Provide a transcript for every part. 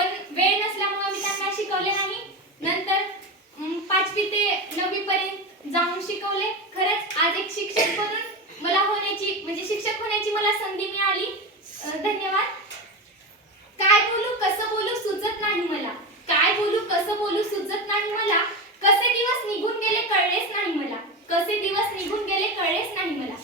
पण वेळ नसल्यामुळे मी त्यांना शिकवले नाही. नंतर 5वी ते 9वी पर्यंत जाऊन शिकवले. खरंच आज एक शिक्षक बनून मला शिक्षक होण्याची मला संधी मिळाली. धन्यवाद. काय बोलू कसं बोलू सुचत नाही मला. काय बोलू कसं बोलू सुचत नाही मला. कसे दिवस निघून गेले कळलेच नाही मला. कसे दिवस निघून गेले कळलेच नाही मला.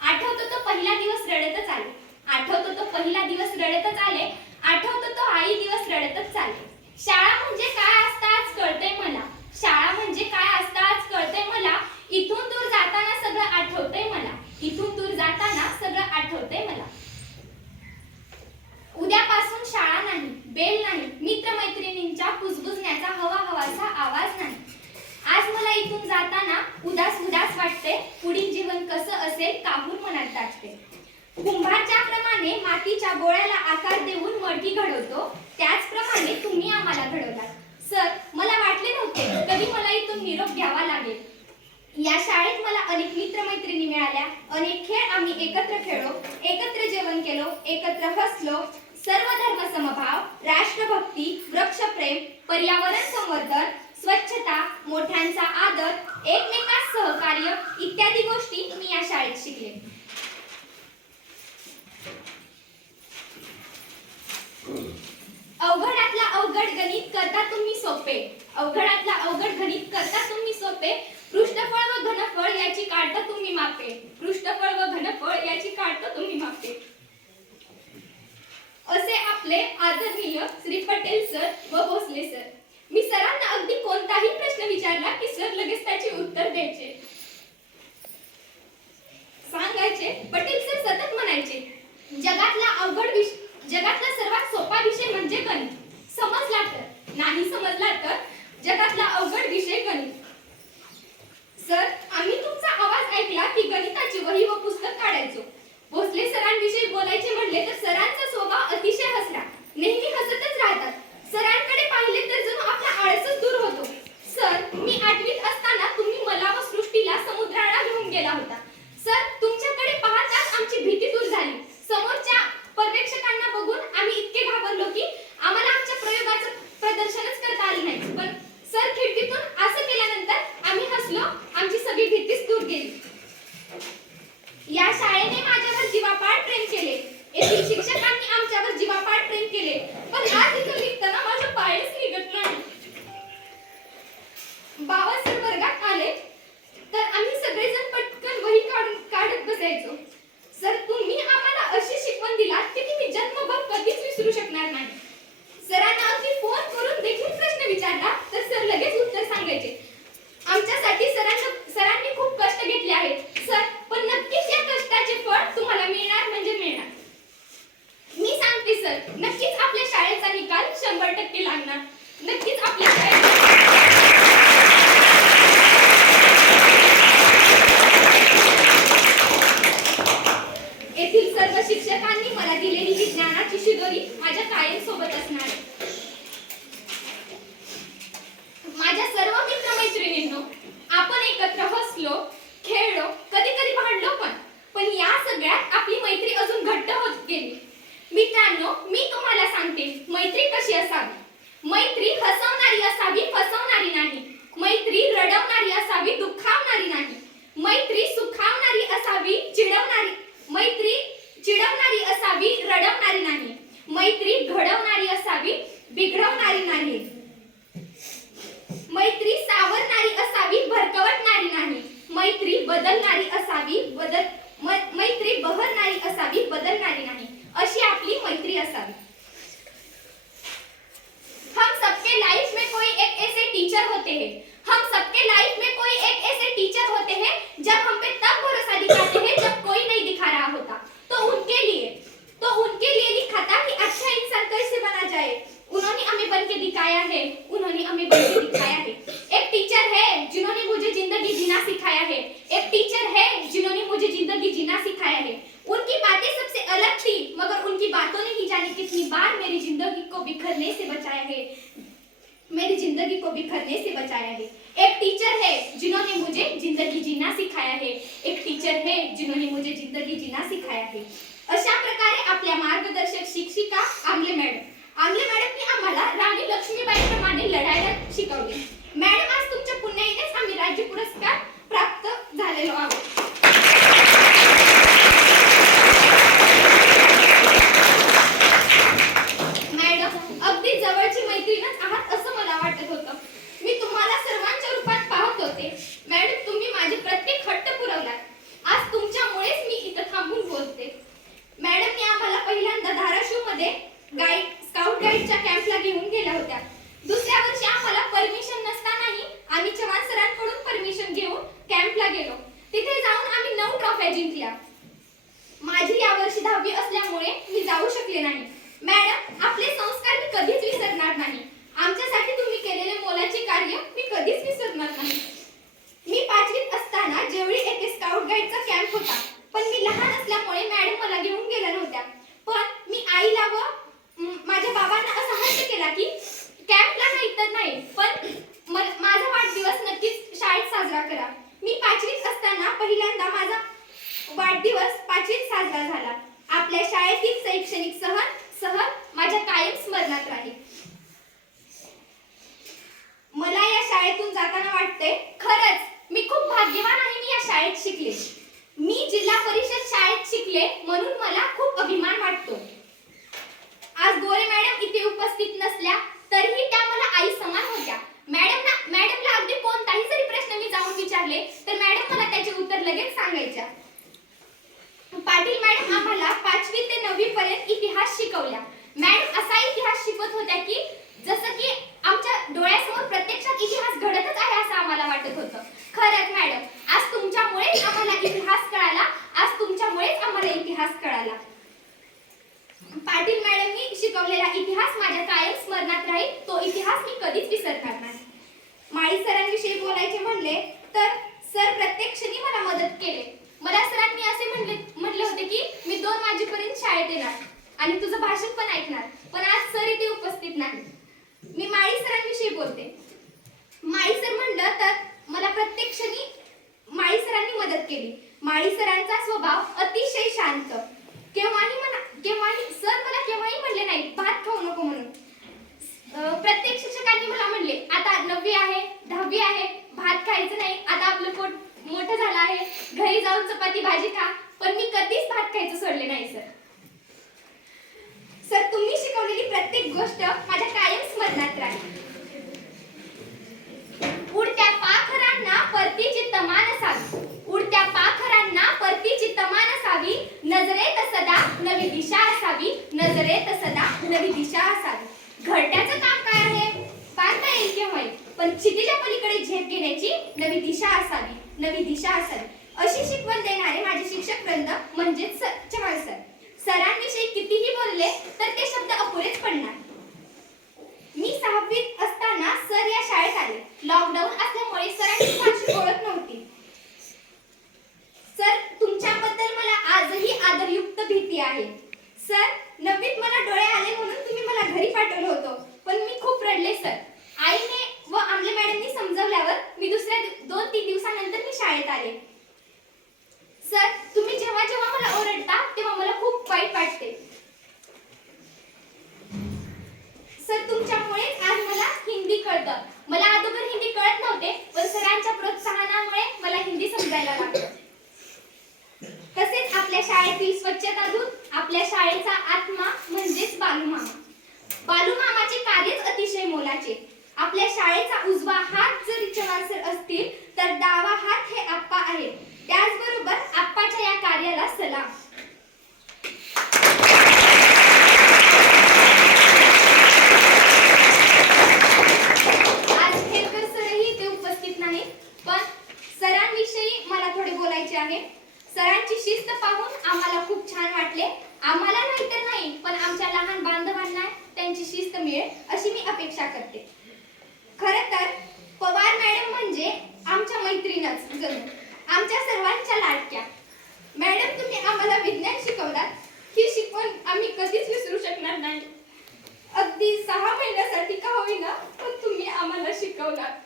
आठवतो तो पहिला दिवस रडतच आले. आठवतो तो पहिला दिवस रडतच आले. आठवतो तो आई दिवस रडतच चाले. शाळा म्हणजे काय असतं आज कळतंय मला. शाळा म्हणजे काय असतं आज कळतंय मला. इथून दूर जाताना सगळं आठवतंय मला. इथून दूर जाताना सगळं आठवतंय मला. उद्यापासून शाळा नाही, बेल नाही, मित्रमैत्रिणींच्या कुजबुजण्याचा हवा-हवाचा आवाज नाही. आज मला इथून जाताना उदास उदास वाटते. पुढील जीवन कसं असेल काहून मनात दाटते. कुंभार ज्याप्रमाणे मातीच्या गोळ्याला आकार देऊन मडकी घडवतो, त्याचप्रमाणे तुम्ही आम्हाला घडवलात. सर, मला वाटले नव्हते कधी मला इथून निरोप घ्यावा लागेल. या शाळेत मला अनेक मित्रमैत्रिणी मिळाल्या. अनेक खेळ आम्ही एकत्र खेळलो, एकत्र जेवण केलो, एकत्र हसलो. सर्व धर्म समभाव, राष्ट्रभक्ती, वृक्षप्रेम, पर्यावरण संवर्धन, स्वच्छता, मोठ्यांचा आदर, एकमेकांस सहकार्य इत्यादी गोष्टी मी या शाळेत शिकले. अवघडातला अवघड गणित करता तुम्ही सोपे. अवघडातला अवघड गणित करता तुम्ही सोपे. पृष्ठफळ व घनफळ याची काढता तुम्ही मापे. पृष्ठफळ व घनफळ याची काढता तुम्ही मापे. असे आपले आदरणीय श्री पटेल सर व भोसले सर. मी सरांना अगदी कोणताही प्रश्न विचारला की सर लगेच त्याचे उत्तर द्यायचे, सांगायचे. पटेल सर सतत म्हणायचे, जगातला सर्वात सोपा विषय म्हणजे गणित. समजला तर, नाही समजला तर जगातला अवघड विषय गणित. सर, आम्ही तुमचा आवाज ऐकला की गणिताची वही व पुस्तक काढायचो. भोसले सरांविषयी बोलायचे म्हटले तर सरांचा स्वभाव अतिशय हसरा. नेहमी हसतच राहतात. सरांकडे पाहिले तर जणू आपला आळसच दूर होतो. सर, मी 8वीत असताना तुम्ही मला व सृष्टीला समुद्राला घेऊन गेला होता. सर, तुमच्याकडे पाहताच आमची भीती दूर झाली. समोरच्या पर्यवेक्षकांना बघून आम्ही इतके घाबरलो की आम्हाला आमच्या प्रयोगाचं प्रदर्शनच करता आले नाही. पण सर खिडकीतून असं केल्यानंतर आम्ही हसलो. आमची सगळी भीतीच दूर गेली. या शाळेने माझ्यावर जीवापाड प्रेम केले. येथील शिक्षकांनी आमच्यावर जीवापाड प्रेम केले. पण आज इथं लिहिताना माझं पायच निघत नाही. बाबा सर वर्गात आले तर आम्ही सगळेजण पटकन वही काढत बसायचो. सर, तुम्ही आम्हाला अशी शिकवण दिलात की ती मी जन्मभर कधीच विसरू शकणार नाही. सरांना अगदी फोन करून देखील प्रश्न विचारला तर सर लगेच उत्तर सांगायचे. आमच्यासाठी सरांनी खूप कष्ट घेतले आहेत. सर, पण नक्कीच या कष्टाचे फळ तुम्हाला मिळणार म्हणजे मिळणार. मी सांगते सर, नक्कीच आपल्या शाळेचा निकाल 100% लागणार. नक्कीच आपल्या येथील सर्व शिक्षकांनी मला दिलेली विज्ञानाची शिदोरी माझ्या कायम सोबत असणार. माझ्या सर्व मित्रमैत्रिणींनो, आपण एकत्र हसलो, खेळलो, कधी कधी भांडलो पण या सगळ्यात आपली मैत्री अजून घट्ट होत गेली. मित्रांनो, मी तुम्हाला सांगते मैत्री कशी असावी. मैत्री हसवणारी असावी, फसवणारी नाही. मैत्री रडवणारी असावी, दुखावणारी नाही. मैत्री सुखावणारी असावी, मैत्री चिडवणारी असावी, रडवणारी नाही. मैत्री घडवणारी असावी, बिघडवणारी नाही. मैत्री सावरणारी असावी, भरकवटणारी नाही. मैत्री बदलणारी असावी, मैत्री बहरणारी असावी, बदलणारी नाही. अशी आपली मैत्री असावी. हम सबके लाइफ में कोई एक ऐसे टीचर होते हैं. हम सबके लाइफ में कोई एक ऐसे टीचर होते हैं जब हम पे तब भरोसा दिखाते हैं जब कोई नहीं दिखा रहा होता. तो उनके लिए लिखा था कि अच्छा इंसान कैसे बना जाए. उन्होंने हमें बन के दिखाया है. उन्होंने हमें बन के दिखाया है. एक टीचर है जिन्होंने मुझे जिंदगी जीना सिखाया है. एक टीचर है जिन्होंने मुझे जिंदगी जीना सिखाया है. उनकी बातें सबसे अलग थी मगर उनकी बातों ने ही जाने कितनी बार मेरी जिंदगी को बिखरने से बचाया है. मेरी जिंदगी को बिखरने से बचाया है. एक टीचर है जिन्होंने मुझे जिंदगी जीना सिखाया है. एक टीचर है जिन्होंने मुझे जिंदगी जीना सिखाया है. अशा प्रकारे आपल्या मार्गदर्शक शिक्षिका आमले मॅडमनी आम्हाला स्काउट गाईडच्या कॅम्पला घेऊन गेल्या होत्या. दुसऱ्या वर्षी आम्हाला परमिशन नसतानाही आम्ही चव्हाण सरांकडून परमिशन घेऊन कॅम्पला गेलो. तिथे जाऊन आम्ही 9 ट्रॉफ्या जिंकल्या. माझी यावर्षी 10वी असल्यामुळे मी जाऊ शकले नाही. मॅडम, आपले संस्कार मी कधीच विसरणार नाही. आमच्यासाठी तुम्ही केलेले मोलाचे कार्य मी कधीच विसरणार नाही. मी 5वीत असताना जेवढी येथे स्काउट गाईडचा कॅम्प होता, पण मी लहान असल्यामुळे मॅडम मला घेऊन गेल्या नव्हत्या. पण मी आईला व माझ्या बाबांना असा हट्ट केला की कॅम्पला नाही तर नाही, पण माझा वाढदिवस नक्कीच शाळेत साजरा करा. मी 5वीत असताना पहिल्यांदा माझा वाढदिवस 5वीत साजरा झाला. आपल्या शाळेतील शैक्षणिक सहल माझ्या कायम स्मरणात राहील. मला या शाळेतून जाताना वाटते, खरंच मी खूप भाग्यवान आहे. मी या शाळेत शिकले. मी जिल्हा परिषद शाळेत शिकले म्हणून मला खूप अभिमान वाटतो. आज गोरे मॅडम इथे उपस्थित नसल्या तरीही त्या मला आई समान होत्या. मॅडमला अगदी कोणताही जरी प्रश्न मी जाऊन विचारले तर मॅडम मला त्याचे उत्तर लगेच सांगायच्या. पाटील मॅडम आम्हाला 5वी ते 9वी पर्यंत इतिहास शिकवल्या. मॅडम असा इतिहास शिकवत होत्या की जसं की आमच्या डोळ्यासमोर प्रत्यक्षात इतिहास घडतच आहे असं आम्हाला वाटत होतं. खरंच मॅडम, आज तुमच्यामुळेच आम्हाला इतिहास कळाला. आज तुमच्यामुळेच आम्हाला इतिहास कळाला. पाटील मॅडमनी शिकवलेला इतिहास माझ्या कायम स्मरणात राहील. तो इतिहास मी कधीच विसरणार नाही. माळी सरांविषयी बोलायचे म्हणले तर सर प्रत्येक क्षणी मला मदत केली. मला सरांनी असे म्हटले होते की मी 2 वाजेपर्यंत शाळेत येणार आणि तुझं भाषण पण ऐकणार, पण आज सर इथे उपस्थित नाही. मी माळी सरांविषयी बोलते. माळी सर म्हणलं तर मला प्रत्येक क्षणी माळी सरांनी मदत केली. माळी सरांचा स्वभाव अतिशय शांत. केव्हाही सर मला केव्हाही म्हणले नाही भात खाऊ नको म्हणून. प्रत्येक शिक्षकांनी मला म्हणले, आता 9वी आहे, 10वी आहे, भात खायचं नाही, आता आपलं पोट मोठं झालं आहे, घरी जाऊन चपाती भाजी खा. पण मी कधीच भात खायचं सोडले नाही सर. सर, तुम्ही शिकवलेली प्रत्येक गोष्ट माझ्या कायम स्मरणात राहील. उडत्या पाखरांना परतीची तमान असावी. उडत्या पाखरांना परतीची तमान असावी. नजरेत सदा नवी दिशा असावी. नजरेत सदा नवी दिशा असावी. घरट्याचं काम काय आहे? बांधता येईल केव्हाही, पण क्षितिजा पलीकडे झेप घेण्याची नवी दिशा असावी. नवी दिशा असावी. अशी शिकवण देणारे माझे शिक्षक वृंद म्हणजेच चव्हाण सर. सरांविषयी कितीही बोलले तर ते शब्द अपुरेच पडणार. मी 6वीत असताना सर या शाळेत आले. लॉकडाऊन असल्यामुळे सरांची माझी ओळख नव्हती. सर, तुमच्याबद्दल मला आजही आदरयुक्त भीती आहे. सर, 9वीत मला डोळे आले म्हणून तुम्ही मला घरी पाठवलं होतं, पण मी खूप रडले सर. आईने व आमले मॅडमनी समजवल्यावर मी दुसऱ्या 2-3 दिवसानंतर मी शाळेत आले. सर, तुम्ही जेव्हा जेव्हा मला ओरडता तेव्हा मला खूप वाईट वाटते. सर, तुमच्यामुळेच आज मला हिंदी कळतं. मला अगोदर हिंदी कळत नव्हते, पण सरांच्या प्रोत्साहनामुळे मला हिंदी समजायला लागलं. तसेच आपल्या शाळेतील स्वच्छता दूत, आपल्या शाळेचा आत्मा म्हणजेच बालूमामा. बालूमामाचे कार्यच अतिशय मोलाचे. आपल्या शाळेचा उजवा हात जरी चव्हाण सर असतील तर डावा हात हे आप्पा आहेत. त्याचबरोबर आप्पाच्या या कार्याला सलाम. आज खेरकर सरही ते उपस्थित नाहीत, पण सरांविषयी मला थोडे बोलायचे आहे. सरांची शिस्त पाहून आम्हाला खूप छान वाटले. आम्हाला नाही तर नाही, पण आमच्या लहान बांधवांना त्यांची शिस्त मिळेल अशी मी अपेक्षा करते. खरं तर पवार मॅडम म्हणजे आमच्या मैत्रीणच जणू, आमच्या सर्वांच्या लाडक्या. मॅडम, तुम्ही आम्हाला विज्ञान शिकवलात. ही शिकवण आम्ही कधीच विसरू शकणार नाही. अगदी 6 महिन्यासाठी का होईना, पण तुम्ही आम्हाला शिकवलात.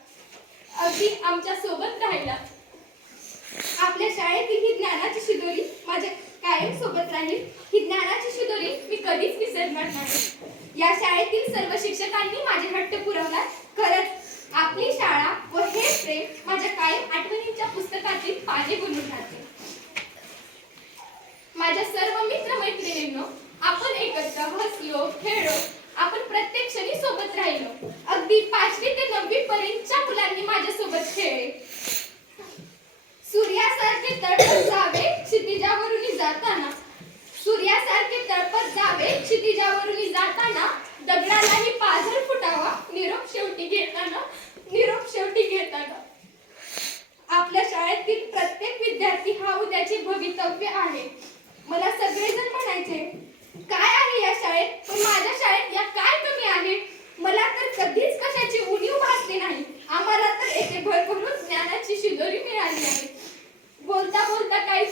अगदी आमच्या सोबत राहिलात. आपल्या शाळेतील ही ज्ञानाची शिदोरी माझ्या कायम सोबत राहील. ही ज्ञानाची शिदोरी मी कधीच विसरणार नाही. या शाळेतील सर्व शिक्षकांनी माझे हट्ट पुरवला. खरंच आपली शाळा व हे प्रेम माझ्या कायम आठवणींच्या पुस्तकातील पाने बनून राहते. माझ्या सर्व मित्र मैत्रिणींनो, आपण एकत्र हसलो, खेळलो, आपण प्रत्येक क्षणी सोबत राहिलो. अगदी 5वी ते 9वी पर्यंतच्या मुलांनी माझ्यासोबत खेळले. सूर्यासारखे तळपत जावे क्षितिजावरून जाताना. सूर्यासारखे तळपत जावे क्षितिजावरून जाताना दगडालाही पाझर फुटावा. निरोप शेवटी घेताना आपल्या शाळेतील प्रत्येक विद्यार्थी हा उद्याचे भवितव्य आहे. मला सगळेजण म्हणायचे, काय आहे या शाळेत, पण माझ्या शाळेत या काय कमी आहे. मला तर कधीच कशाची उणीव भासली नाही. आम्हाला तर येथे भरभरून ज्ञानाची शिदोरी मिळाली आहे. बोलता बोलता काही